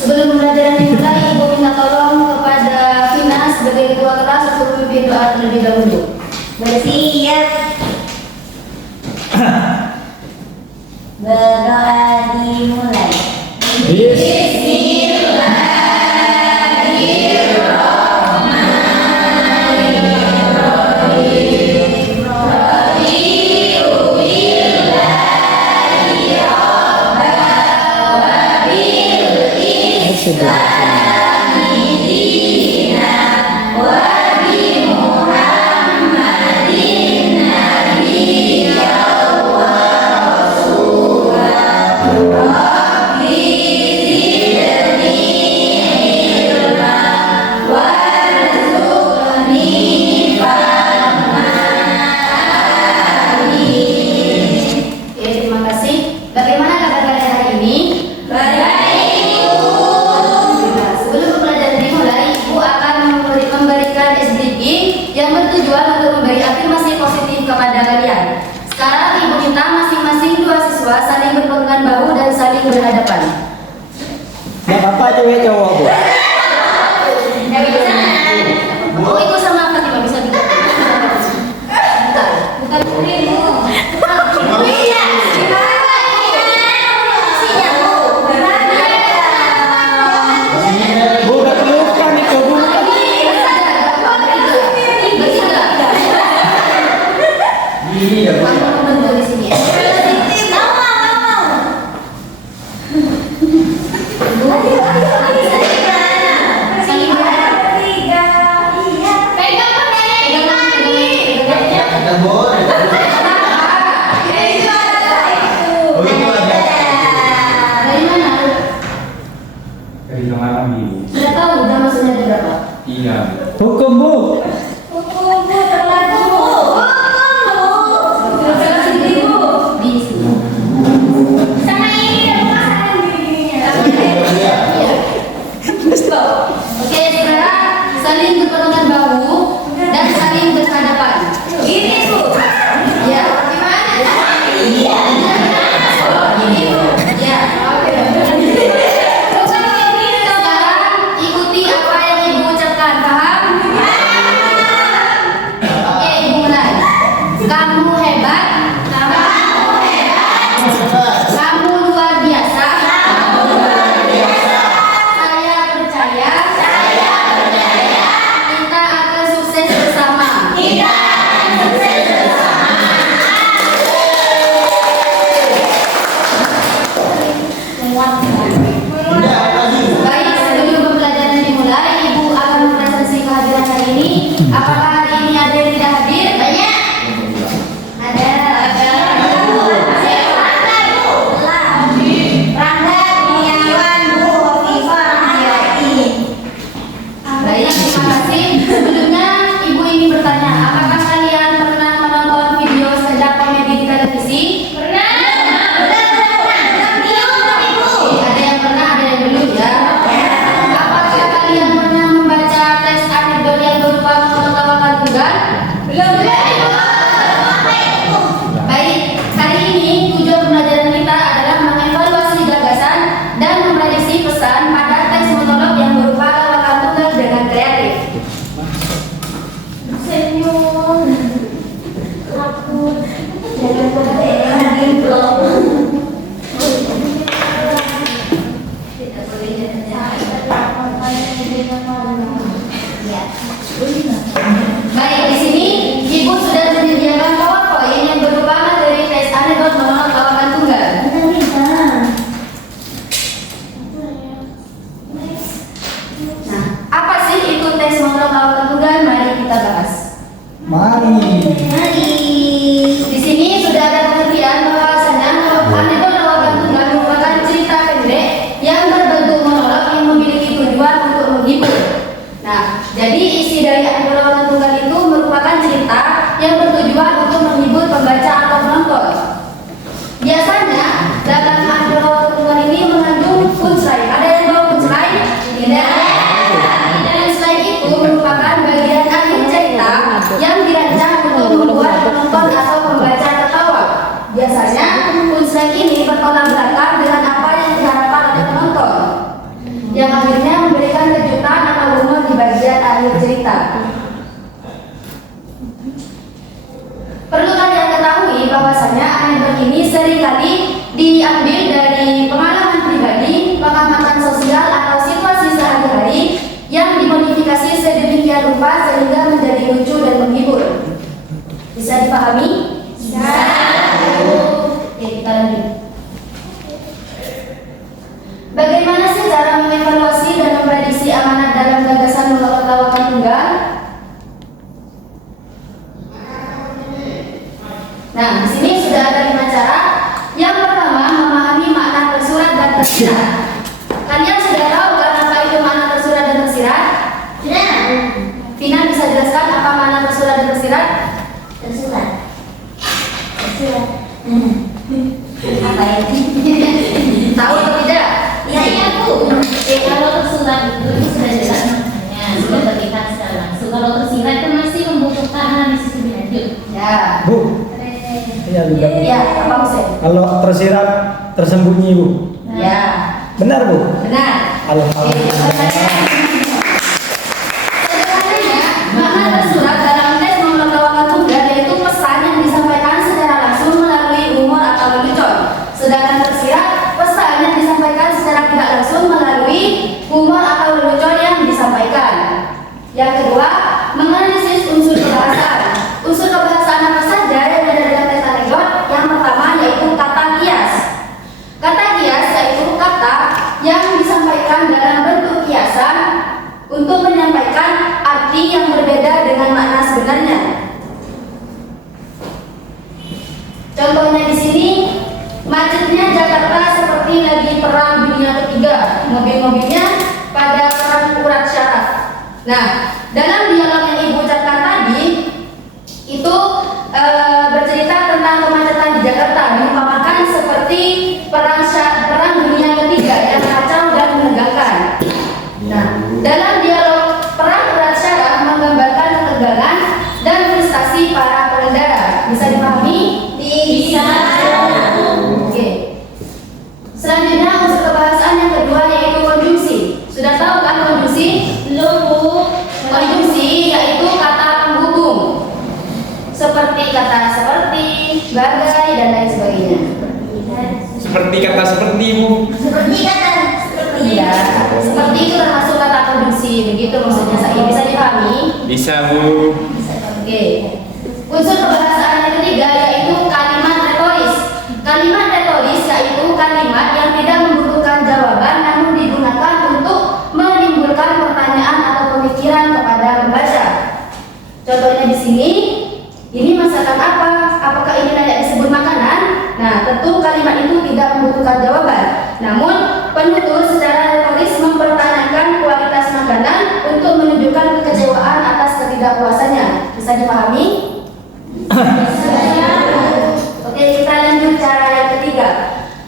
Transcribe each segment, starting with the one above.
Sebelum pembelajaran dimulai, Ibu minta tolong kepada Vina sebagai ketua kelas untuk memimpin doa terlebih dahulu. Bersiap. Berdoa dimulai. Berhadapan. Gak apa-apa cewek cowok bu. Oh ikut sama Fatimah bisa bikin. Bukan dirimu. Iya. Bu udah pelukan itu bu. Iya bu. Kamu bentuk di sini ya. Sudah tahu udah maksudnya di berapa? Iya. Hukum bu. Di sini. Sama ini ada pemasangan dirinya. Oke, sekarang saling berpegangan bahu dan saling berhadapan. Ini bu. Ya, gimana? Iya. Ini bu. Ya. Sekarang ikuti apa yang ibu ucapkan, paham? dari pengalaman pribadi, pengamatan sosial atau situasi sehari-hari yang dimodifikasi sedemikian rupa sehingga menjadi lucu dan menghibur. Bisa dipahami? Bisa. Oke, kita lanjut. Bagaimana sih cara mengevaluasi dan memprediksi amanat dalam gagasan menolak tunggal? Nah, di sini sudah ada 5 cara. Yang pertama, memahami makna tersurat dan tersirat. Kalian sudah tahu kan apa itu makna tersurat dan tersirat? Sudah. Vina bisa jelaskan apa makna tersurat dan tersirat? Tersurat. Tersurat. Apa itu? Tahu atau tidak? Iya, Bu. Kalau tersurat itu sudah jelas maknanya, sudah terlihat secara langsung. Kalau tersirat itu masih membutuhkan analisis lebih lanjut. Ya. Bu. Iya, Bu. Ya, apa Hussein? Kalau tersirat tersembunyi, Bu. Ya. Benar, Bu? Benar. Alhamdulillah. Sederhananya, makna tersurat dalam teks menolak tunggal yaitu pesan yang disampaikan secara langsung melalui humor atau lelucon. Sedangkan tersirat, pesan yang disampaikan secara tidak langsung melalui humor atau lelucon yang disampaikan. Yang kedua, menganalisis unsur kebahasaan. Unsur kebahasaan apa saja yang ada dalam teks anekdot? Yang pertama yaitu kata kias. Kata kias yaitu kata yang disampaikan dalam bentuk kiasan untuk menyampaikan arti yang berbeda dengan makna sebenarnya. Contohnya di sini, macetnya Jakarta seperti lagi perang dunia ketiga. Mobil-mobilnya pada perang urat syaraf. Nah, dalam dialog yang Ibu ucapkan tadi itu bercerita tentang kemacetan di Jakarta, diumpamakan seperti perang dunia ketiga yang kacau dan menegangkan. Nah, dalam dialog perang urat syaraf menggambarkan ketegangan dan frustasi para pengendara. Bisa dipahami? Bisa. Oke. Selanjutnya unsur kebahasaan yang kedua yaitu konjungsi. Sudah tahu kan konjungsi? Belum, Bu. Konjungsi yaitu kata penghubung. Seperti kata seperti, bagai dan lain sebagainya. Seperti kata seperti, Bu. Seperti kata seperti. Iya, seperti itu termasuk kata konjungsi. Begitu maksudnya saya. Bisa dipahami? Bisa, Bu. Oke. Unsur kebahasaan yang ketiga yaitu kalimat retoris. Kalimat retoris yaitu kalimat yang tidak membutuhkan jawaban namun digunakan untuk menimbulkan pertanyaan atau pemikiran kepada pembaca. Contohnya di sini, ini masakan apa? Apakah ini layak disebut makanan? Nah, tentu kalimat itu tidak membutuhkan jawaban. Namun, penutur secara retoris mempertanyakan kualitas makanan untuk menunjukkan kekecewaan atas ketidakpuasannya. Bisa dipahami? Oke, kita lanjut cara yang ketiga.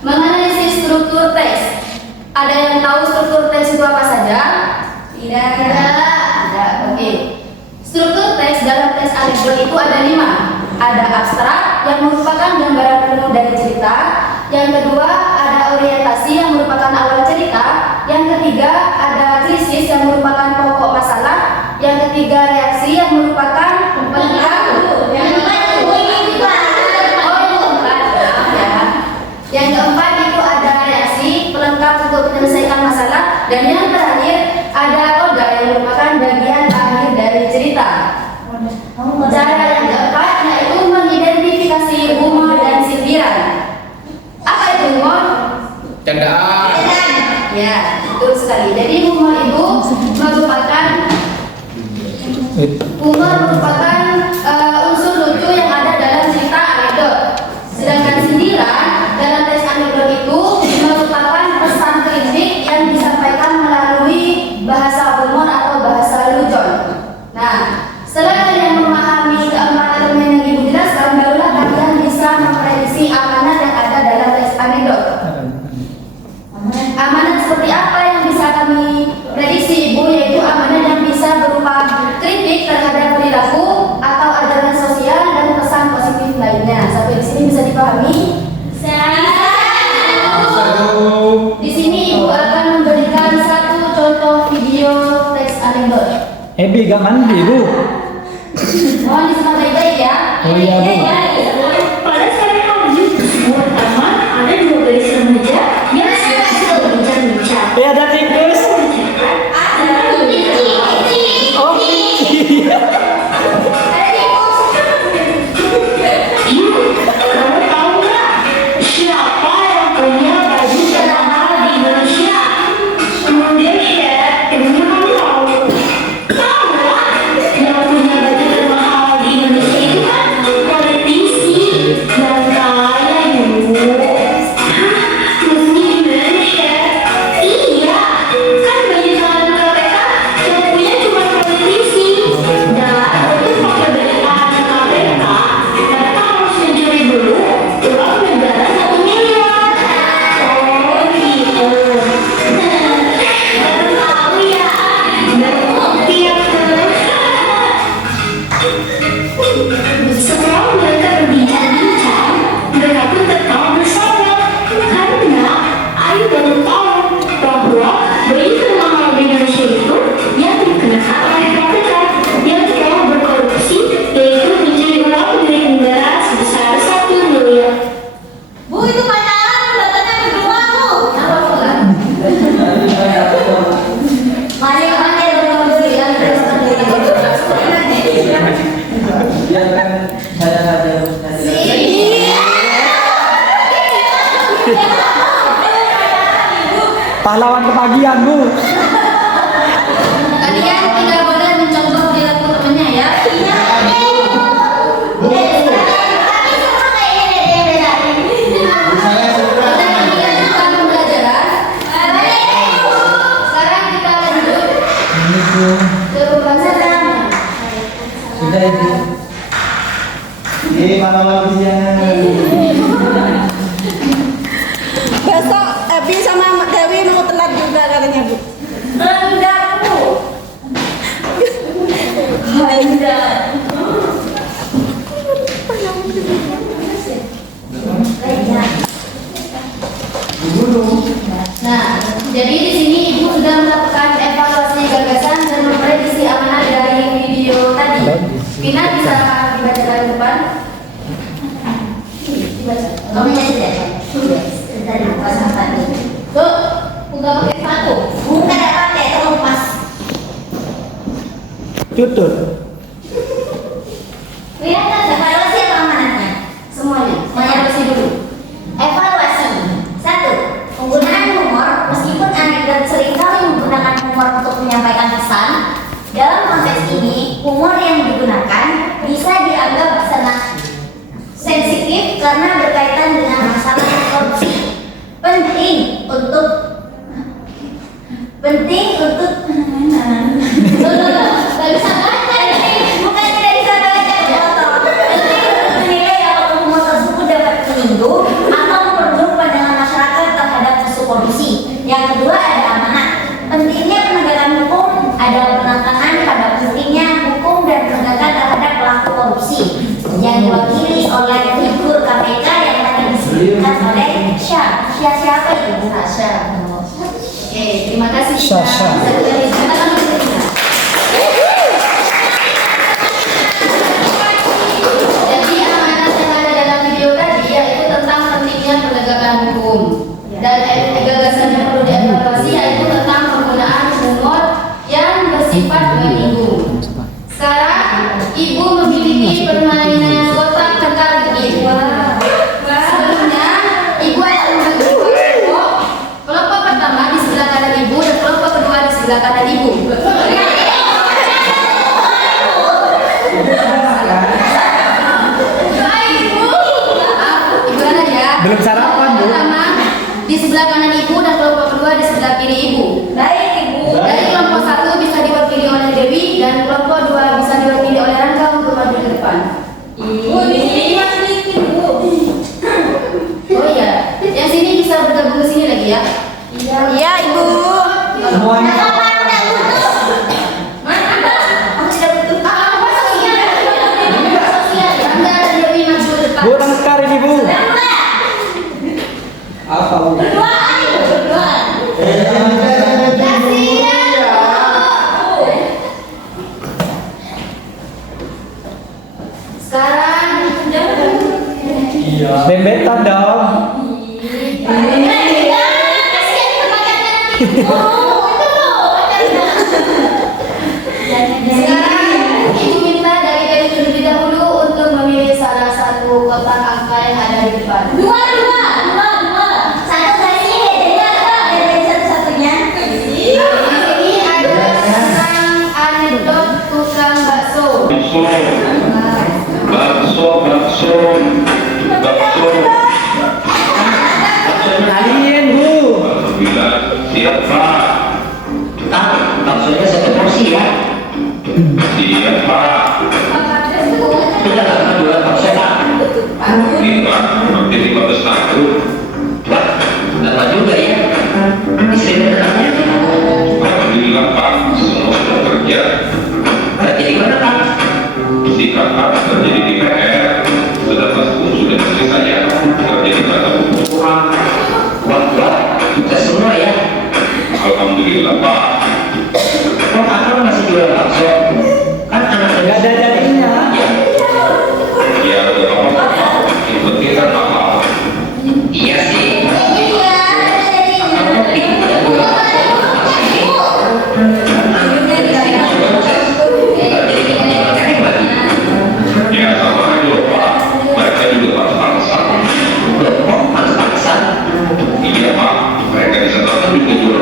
Menganalisis struktur teks. Ada yang tahu struktur teks itu apa saja? Tidak. Tidak. Oke. Struktur teks dalam teks anekdot itu ada 5. Ada abstrak yang merupakan gambaran penuh dari cerita. Yang kedua ada orientasi yang merupakan awal cerita. Yang ketiga ada krisis yang merupakan pokok masalah. Yang ketiga reaksi yang merupakan pelengkap. Yang keempat itu ada reaksi pelengkap untuk menyelesaikan masalah. Dan yang terakhir ada koda yang merupakan bagian akhir dari cerita. Cara yang keempat yaitu mengidentifikasi humor dan sindiran. Apa itu humor? Candaan. Ya, betul sekali. Jadi humor itu merupakan unsur lucu yang ada dalam cerita anekdot. Sedangkan sindiran dalam teks anekdot itu merupakan pesan kritik yang disampaikan melalui bahasa humor atau bahasa lelucon. Nah, setelah kalian memahami keempat elemen yang Ibu jelaskan, barulah kalian bisa memprediksi amanat yang ada dalam teks anekdot. Amanat seperti apa yang bisa kami prediksi, Ibu? Yaitu amanat yang bisa berupa kritik terhadap perilaku atau ajaran sosial dan pesan positif lainnya. Sampai di sini bisa dipahami? Di sini Ibu akan memberikan satu contoh video teks anekdot. Ebi gak mandi, Bu. Mohon disimak baik-baik ya. Oh iya, Bu. Pada saat kami di sebuah taman, ada 2 gadis remaja Pahlawan kebagian, Bu. Kalian tidak boleh mencontoh perilaku temannya ya. Kita lanjutkan pembelajaran. Sekarang kita lanjut ke pembahasan. Sudah itu. Pahlawan kesiangan. Besok Abi sama Dewi mau telat juga katanya Bu. Enggak, Bu. Enggak. Nah, jadi di sini Ibu sudah melakukan evaluasi gagasan dan memprediksi amanah dari video tadi. Pina bisa dibaca dari depan. Dibaca. Kamu yang sudah. Dari bahasa tadi. Tuh, udah pakai sepatu. Bukan ada pakai, kamu pas. Tutut. Kelihatan evaluasi apa amanahnya? Semuanya. Evaluasi dulu. Evaluasi. 1. Penggunaan humor, meskipun anak seringkali menggunakan humor untuk menyampaikan pesan, dalam konteks ini, humor yang digunakan bisa dianggap sangat sensitif karena berkaitan dengan masalah korupsi. Penting untuk Gak bisa baca ini. Bukan tidak bisa baca, penting untuk menilai apakah humor tersebut dapat menyinggung atau memperburuk pandangan masyarakat terhadap isu korupsi. Yang kedua ada amanah. Pentingnya penegakan hukum adalah penekanan pada pentingnya hukum dan penegakan terhadap pelaku korupsi yang diwakili oleh figur KPK yang tadi disebutkan oleh siapa itu? Sasha. Oke, terima kasih. Sasha. Jadi amanah yang ada dalam video tadi yaitu tentang pentingnya penegakan hukum dan gagasan yang perlu dievaluasi yaitu tentang penggunaan humor yang bersifat menyinggung. Sekarang Ibu memiliki permainan kotak tengkar gigi. Sebelumnya Ibu akan membagi kelompok. Kelompok pertama di sebelah kanan Ibu dan kelompok kedua di sebelah kanan Ibu. Ibu ada ya. Belum sarapan, Bu. Pertama di sebelah kanan Ibu dan kelompok kedua di sebelah kiri Ibu. Baik Ibu. Dari kelompok 1 bisa diwakili oleh Dewi dan kelompok 2 bisa diwakili oleh Rangga untuk maju ke depan. Oh iya, yang sini bisa bergabung ke sini lagi ya. Iya Ibu. Semuanya. Rangga dan Dewi maju ke depan. Bu, tangan sekali nih, Bu. Apa? Sekarang Iya. Bembetan dong. Sekarang Ibu minta dari Dewi terlebih dahulu untuk memilih salah satu kotak angka yang ada di depan. Dua. Satu dari sini, dari satu-satunya. Di sini ada tentang anekdot tukang bakso. Kalian, Bu. Siapa? Maksudnya satu porsi ya? Siapa? Kita nggak dua bakso Pak. Lima, hampir 15 tahun. Wah, lama juga ya. Istri berapa? Alhamdulillah Pak, semua sudah kerja. Berarti di mana Pak? Si kakak kerja di DPR, sedangkan pun sudah istri saya kerja di Badan Hukum. Wah, kita semua ya. Alhamdulillah Pak. Kok kakak masih jual bakso? Kan anak Gak ada jadinya. Ya udah apa-apa Pak, yang penting kan apa? Iya sih. Kakak kopi udah jual bakso. Ya sama aja loh Pak, mereka juga pas-pasan. Kok pas-pasan? Iya Pak, mereka di sana kan juga jual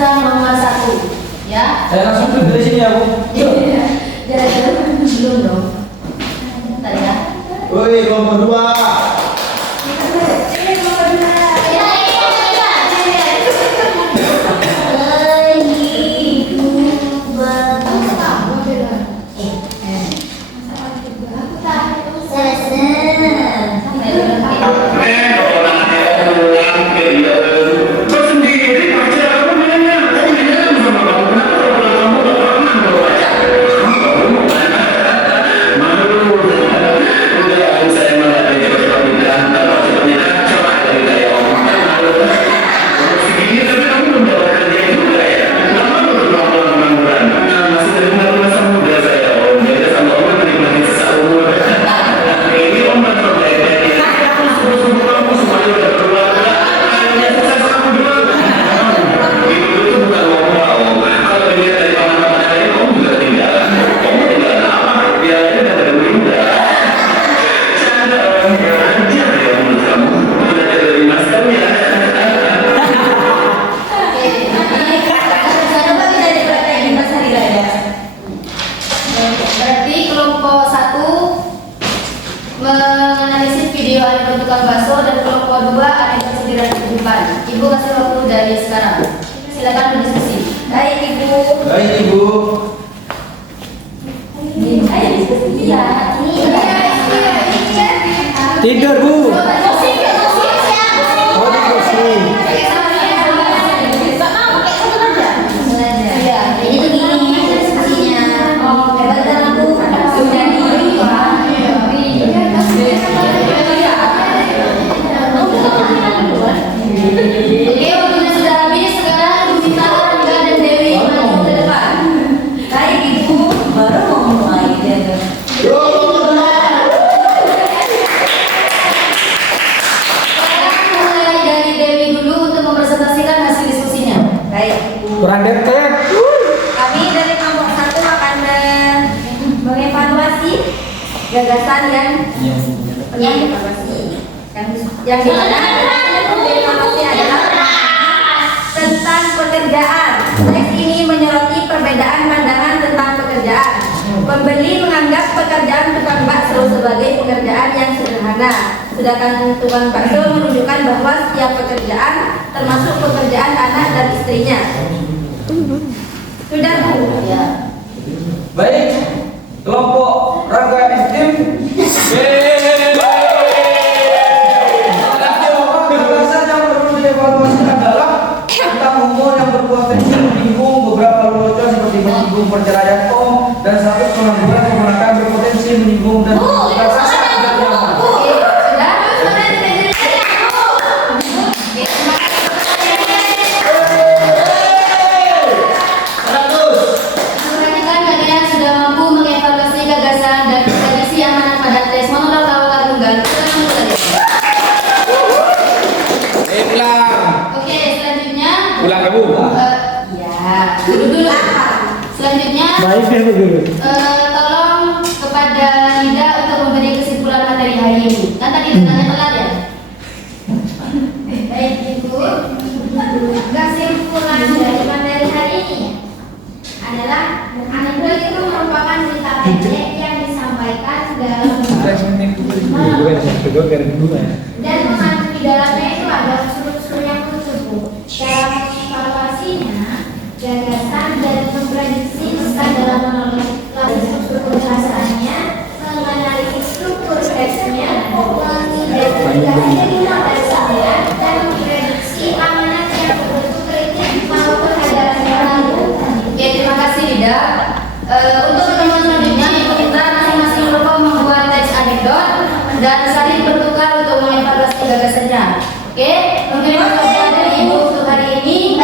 sudah nomor 1. Ya. Saya langsung duduk dari sini ya, Bu. Jalan-jalan belum dong. Bentar ya. Woi, nomor 2. Berarti kelompok 1 menganalisis video aneka tukang bakso dan kelompok 2 aneka sindiran kehidupan. Ibu kasih waktu dari sekarang. Silakan berdiskusi. Baik Ibu. Baik, Ibu. Iya. Tidur, Bu. Oh, di kursi. Oke, waktunya sudah habis. Sekarang Ibu minta Rangga dan Dewi maju ke depan. Baik Ibu, baru mau mulai. Sekarang mulai dari Dewi dulu untuk mempresentasikan hasil diskusinya. Baik Ibu. Kurang dekat. Kami dari kelompok 1 akan mengevaluasi gagasan yang evaluasi yang dimana evaluasi adalah tentang pekerjaan. Teks ini menyoroti perbedaan pandangan tentang pekerjaan. Pembeli menganggap pekerjaan tukang bakso sebagai pekerjaan yang sederhana, sedangkan tukang bakso menunjukkan bahwa setiap pekerjaan termasuk pekerjaan anak dan istrinya. Sudah Bu? Ya. Baik, kelompok Rangga Estim. Gagasan yang perlu dievaluasi adalah tentang humor yang berpotensi menyinggung beberapa lelucon seperti menyinggung perceraian om dan satu pengangguran menggunakan berpotensi menyinggung dan rasa tidak nyaman. Oke, sudah? Perhatikan kalian sudah mampu mengevaluasi gagasan dan tradisi amanat pada tes monolog awal tunggal. Oke, selanjutnya. Ulang, Bu. Ya, dulu. Selanjutnya, Baik ya, Bu Guru. tolong kepada Lida untuk memberi kesimpulan materi hari ini. Kan tadi ditanya telat ya? Baik Ibu, kesimpulan dari materi hari ini adalah anekdot itu merupakan cerita pendek yang disampaikan dalam dan mengandung di dalamnya itu ada unsur-unsur yang lucu. Dalam evaluasinya, gagasan dan memprediksi pesan dalam monolog struktur pembahasannya, mengenali struktur teksnya, mengidentifikasi 5 dari 9 dan memprediksi amanat yang berbentuk kritik maupun ada lalu. Oke, terima kasih Lida. Untuk pertemuan selanjutnya, Ibu minta masing-masing kelompok membuat teks anekdot dan saling bertukar untuk mengevaluasi gagasannya. Oke, mungkin itu saja dari Ibu untuk hari ini.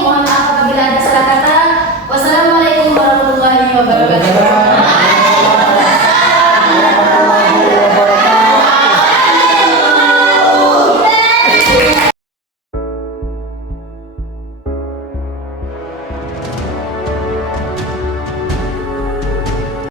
Mohon maaf apabila ada salah kata. Wassalamualaikum warahmatullahi wabarakatuh.